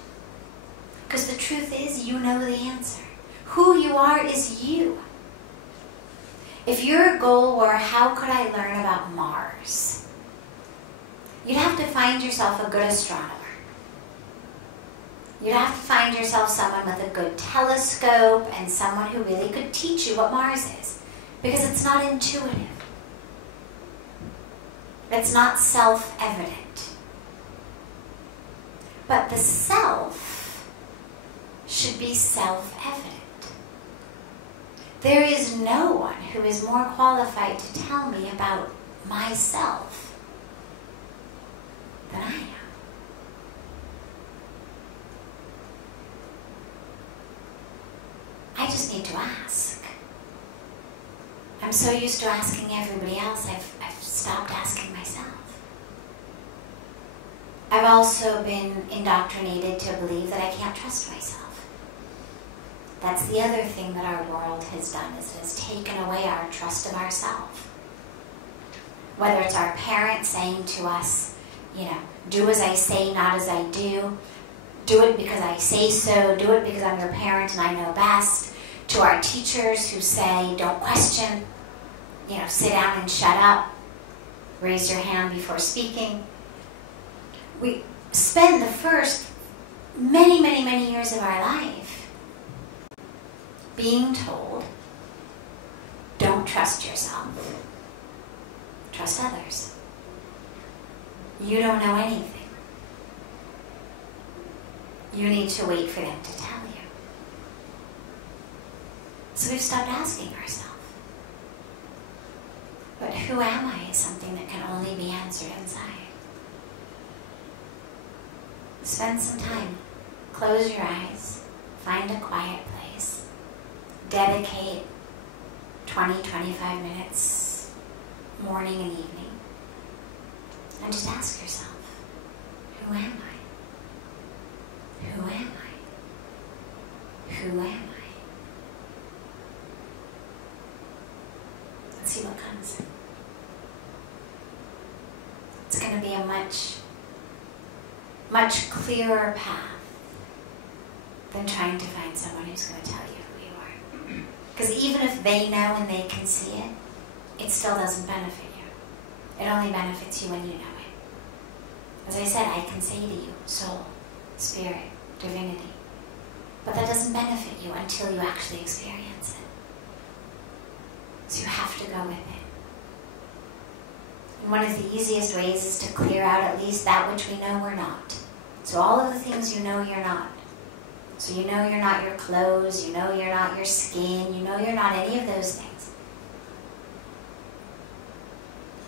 Because the truth is, you know the answer. Who you are is you. If your goal were, how could I learn about Mars? You'd have to find yourself a good astronomer. You'd have to find yourself someone with a good telescope and someone who really could teach you what Mars is. Because it's not intuitive. It's not self-evident. But the self should be self-evident. There is no one who is more qualified to tell me about myself than I am. I just need to ask. I'm so used to asking everybody else, I've stopped asking myself. I've also been indoctrinated to believe that I can't trust myself. That's the other thing that our world has done, is it has taken away our trust of ourselves. Whether it's our parents saying to us, you know, do as I say, not as I do. Do it because I say so. Do it because I'm your parent and I know best. To our teachers who say, don't question, you know, sit down and shut up. Raise your hand before speaking. We spend the first many, many, many years of our life being told, don't trust yourself. Trust others. You don't know anything. You need to wait for them to tell you. So we've stopped asking ourselves. But who am I is something that can only be answered inside. Spend some time. Close your eyes. Find a quiet place. Dedicate 20-25 minutes, morning and evening. And just ask yourself, who am I? Who am I? Who am I? Let's see what comes. It's going to be a much clearer path than trying to find someone who's going to tell you who you are. Because even if they know and they can see it, it still doesn't benefit you. It only benefits you when you know it. As I said, I can say to you, soul, spirit, divinity. But that doesn't benefit you until you actually experience it. So you have to go with it. And one of the easiest ways is to clear out at least that which we know we're not. So all of the things you know you're not. So you know you're not your clothes, you know you're not your skin, you know you're not any of those things.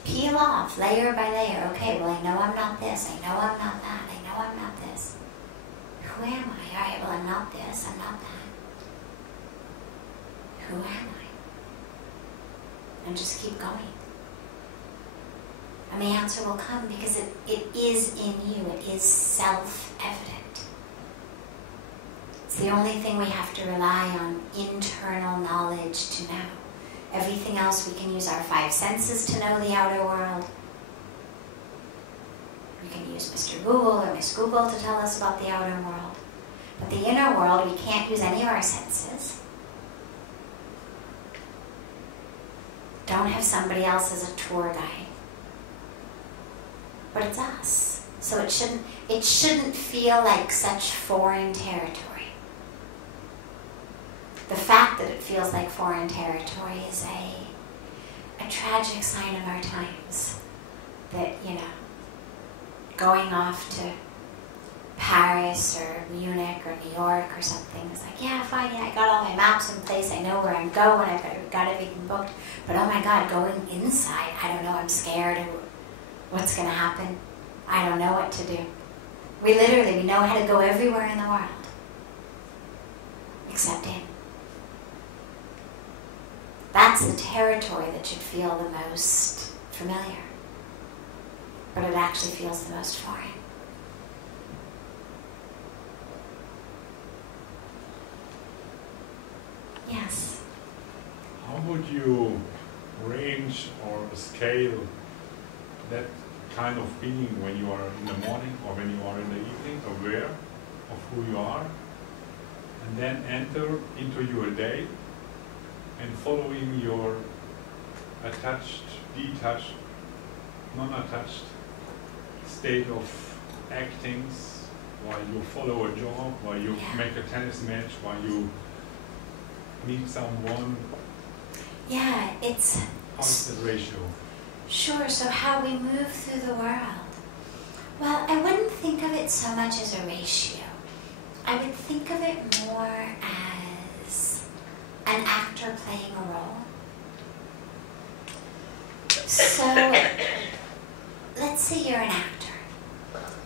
Peel off, layer by layer. Okay, well I know I'm not this, I know I'm not that, I know I'm not this. Who am I? All right, well I'm not this, I'm not that. Who am I? And just keep going. And the answer will come because it is in you, it is self-evident. It's the only thing we have to rely on internal knowledge to know. Everything else we can use our 5 senses to know the outer world. We can use Mr. Google or Miss Google to tell us about the outer world. But the inner world, we can't use any of our senses. Don't have somebody else as a tour guide. But it's us. So it shouldn't feel like such foreign territory. The fact that it feels like foreign territory is a tragic sign of our times. that, going off to Paris or Munich or New York or something, it's like, yeah, fine, yeah, I got all my maps in place, I know where I'm going, I've got everything booked, but oh my God, going inside, I don't know, I'm scared, what's going to happen? I don't know what to do. We know how to go everywhere in the world, except in. That's the territory that should feel the most familiar, but it actually feels the most foreign. Yes. How would you range or scale that kind of being when you are in the morning or when you are in the evening, aware of who you are, and then enter into your day and following your attached, detached, non-attached state of actings while you follow a job, while you make a tennis match, while you meet someone? Yeah, it's... How's the ratio? Sure, so how we move through the world. Well, I wouldn't think of it so much as a ratio. I would think of it more as an actor playing a role. So, let's say you're an actor,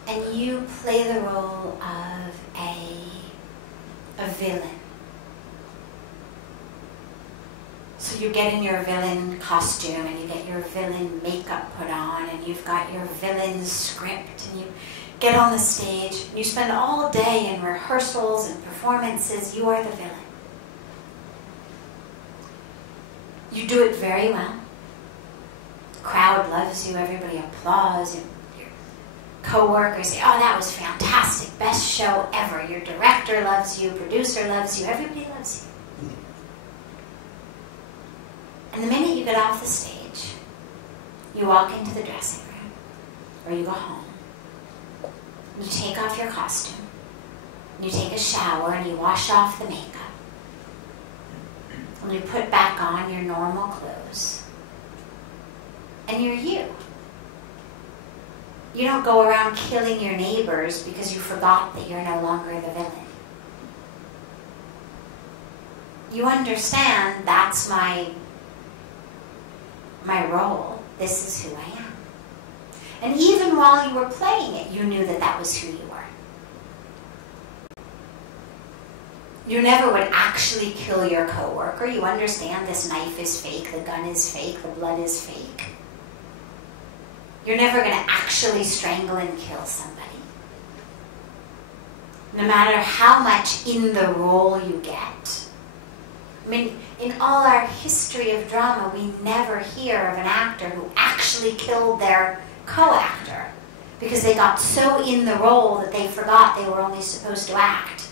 and you play the role of a villain. So you get in your villain costume and you get your villain makeup put on and you've got your villain script and you get on the stage and you spend all day in rehearsals and performances. You are the villain. You do it very well. The crowd loves you, everybody applauds, and your co-workers say, oh, that was fantastic, best show ever. Your director loves you, producer loves you, everybody loves you. And the minute you get off the stage, you walk into the dressing room, or you go home, you take off your costume, you take a shower, and you wash off the makeup, and you put back on your normal clothes, and you're you. You don't go around killing your neighbors because you forgot that you're no longer the villain. You understand that's my role, this is who I am. And even while you were playing it, you knew that that was who you were. You never would actually kill your coworker. You understand this knife is fake, the gun is fake, the blood is fake. You're never going to actually strangle and kill somebody. No matter how much in the role you get. I mean, in all our history of drama, we never hear of an actor who actually killed their co-actor because they got so in the role that they forgot they were only supposed to act.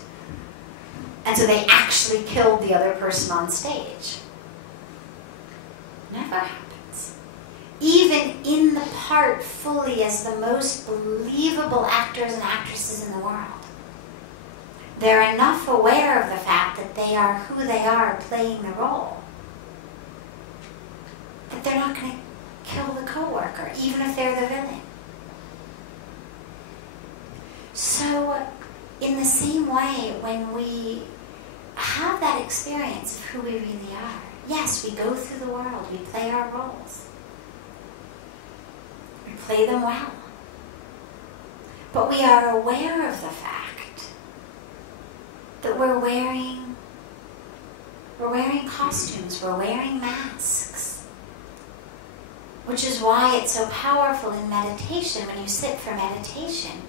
And so they actually killed the other person on stage. Never happens. Even in the part fully as the most believable actors and actresses in the world, they're enough aware of the fact that they are who they are playing the role that they're not going to kill the coworker, even if they're the villain. So, in the same way, when we have that experience of who we really are, yes, we go through the world, we play our roles. We play them well. But we are aware of the fact that we're wearing costumes, we're wearing masks. Which is why it's so powerful in meditation. When you sit for meditation,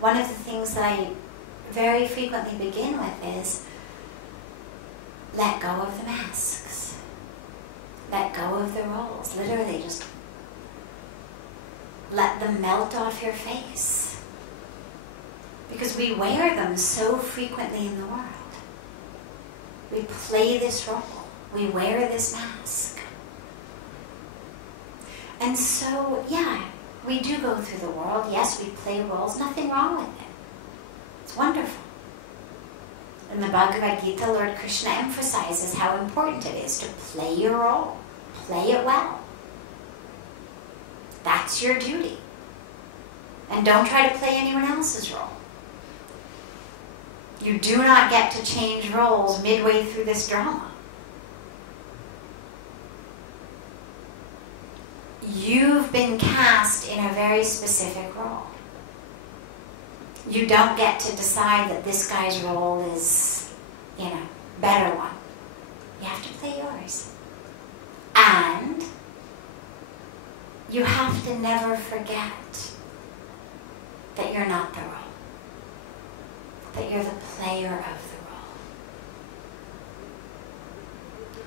one of the things that I very frequently begin with is let go of the masks. Let go of the roles. Literally just let them melt off your face. Because we wear them so frequently in the world. We play this role. We wear this mask. And so, yeah, we do go through the world. Yes, we play roles. Nothing wrong with it. It's wonderful. In the Bhagavad Gita, Lord Krishna emphasizes how important it is to play your role. Play it well. That's That's your duty. And don't try to play anyone else's role. You do not get to change roles midway through this drama. You've been cast in a very specific role. You don't get to decide that this guy's role is, better one. You have to play yours. And you have to never forget that you're not the role. That you're the player of the role.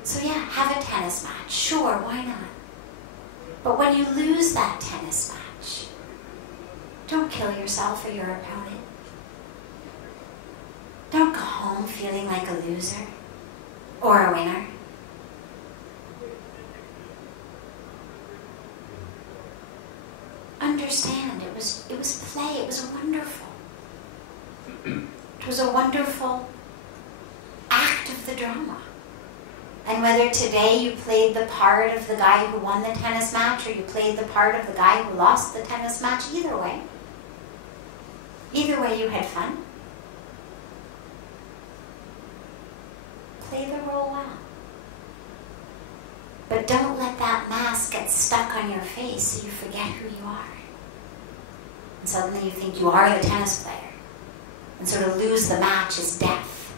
So yeah, have a tennis match. Sure, why not? But when you lose that tennis match, don't kill yourself or your opponent. Don't go home feeling like a loser or a winner. Understand, it was play, it was wonderful. It was a wonderful act of the drama. And whether today you played the part of the guy who won the tennis match or you played the part of the guy who lost the tennis match, either way you had fun. Play the role well. But don't let that mask get stuck on your face so you forget who you are. And suddenly you think you are the tennis player. And so to lose the match is death.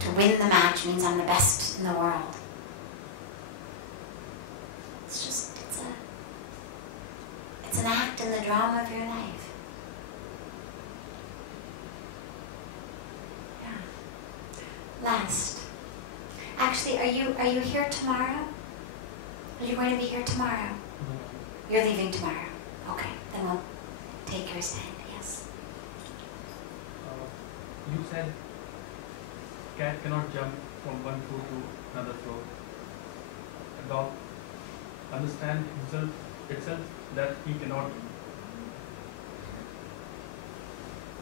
To win the match means I'm the best in the world. It's an act in the drama of your life. Yeah. Last. Actually, are you here tomorrow? Are you going to be here tomorrow? You're leaving tomorrow. Okay, then we'll take your stand. Yes. You said cat cannot jump from one floor to another floor. A dog understand itself that he cannot.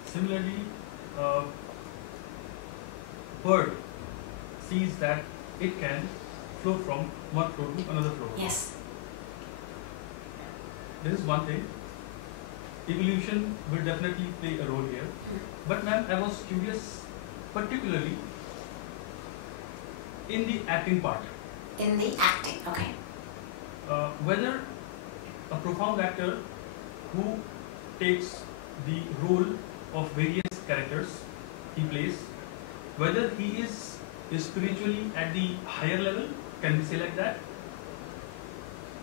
Similarly, a bird sees that it can float from one floor to another floor. Yes. This is one thing. Evolution will definitely play a role here. But ma'am, I was curious, particularly in the acting part. In the acting, okay. Whether a profound actor who takes the role of various characters he plays, whether he is spiritually at the higher level, can we say like that?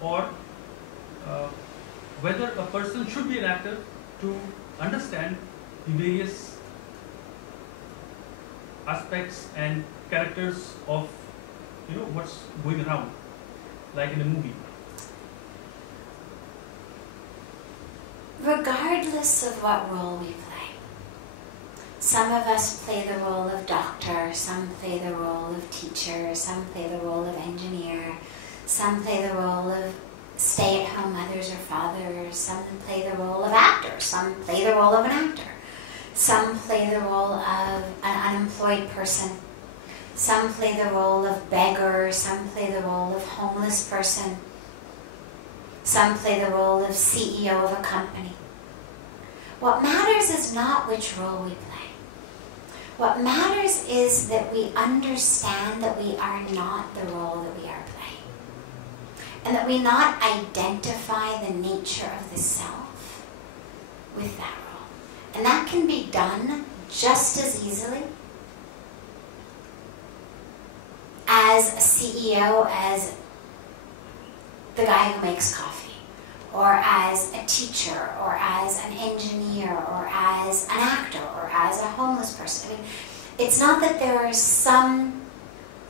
Or whether a person should be an actor to understand the various aspects and characters of what's going around, like in a movie. Regardless of what role we play, some of us play the role of doctor, some play the role of teacher, some play the role of engineer, some play the role of stay-at-home mothers or fathers, some play the role of actor, some play the role of an actor, some play the role of an unemployed person, some play the role of beggar, some play the role of homeless person, some play the role of CEO of a company. What matters is not which role we play. What matters is that we understand that we are not the role that we are playing. And that we not identify the nature of the self with that role. And that can be done just as easily as a CEO, as the guy who makes coffee, or as a teacher, or as an engineer, or as an actor, or as a homeless person. I mean, it's not that there are some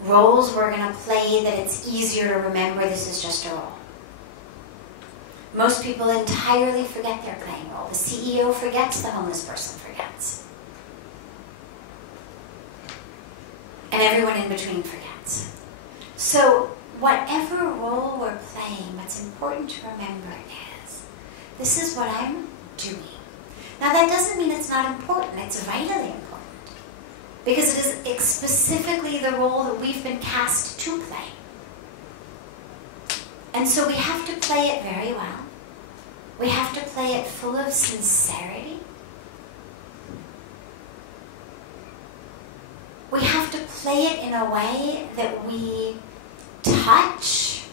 roles we're going to play that it's easier to remember this is just a role. Most people entirely forget their playing role. The CEO forgets, the homeless person forgets. And everyone in between forgets. So whatever role we're playing, what's important to remember is, this is what I'm doing. Now that doesn't mean it's not important, it's vitally important. Because it is specifically the role that we've been cast to play. And so we have to play it very well. We have to play it full of sincerity. We have to play it in a way that we touch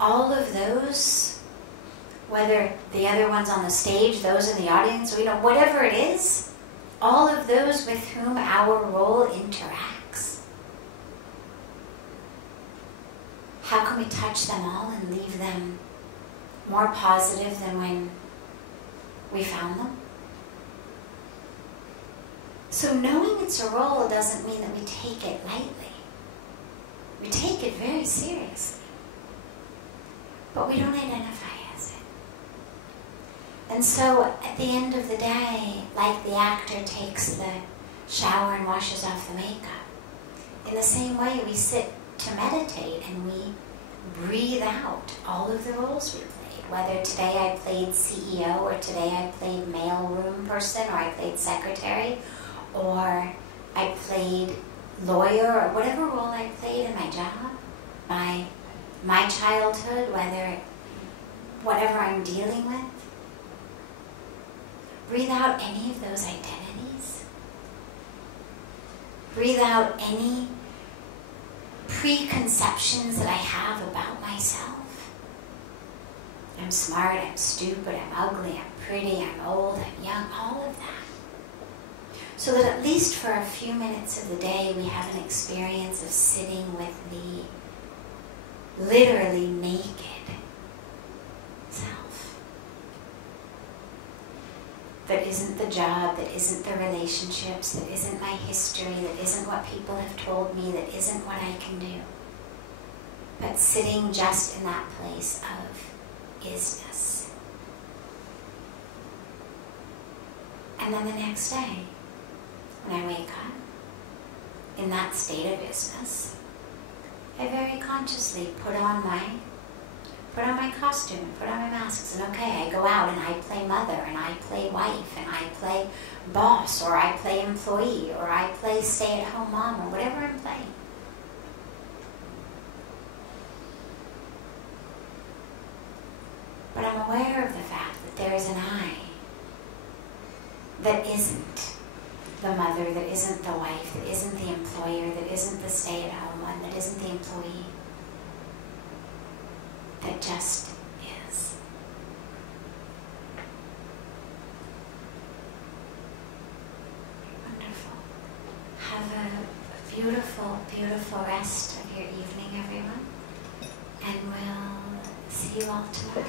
all of those, whether the other ones on the stage, those in the audience, whatever it is, all of those with whom our role interacts. How can we touch them all and leave them more positive than when we found them? So knowing it's a role doesn't mean that we take it lightly. We take it very seriously. But we don't identify as it. And so at the end of the day, like the actor takes the shower and washes off the makeup, in the same way we sit to meditate and we breathe out all of the roles we played. Whether today I played CEO, or today I played mailroom person, or I played secretary, or I played lawyer, or whatever role I played in my job, my childhood, whatever I'm dealing with. Breathe out any of those identities. Breathe out any preconceptions that I have about myself. I'm smart, I'm stupid, I'm ugly, I'm pretty, I'm old, I'm young, all of that. So that at least for a few minutes of the day we have an experience of sitting with the literally naked self. That isn't the job, that isn't the relationships, that isn't my history, that isn't what people have told me, that isn't what I can do. But sitting just in that place of isness. And then the next day, when I wake up in that state of isness, I very consciously put on my costume, put on my masks, and okay, I go out and I play mother, and I play wife, and I play boss, or I play employee, or I play stay-at-home mom, or whatever I'm playing. But I'm aware of the fact that there is an I that isn't the mother, that isn't the wife, that isn't the employer, that isn't the stay-at-home one, that isn't the employee, that just is. Wonderful. Have a beautiful, beautiful rest of your evening, everyone, and we'll see you all tomorrow.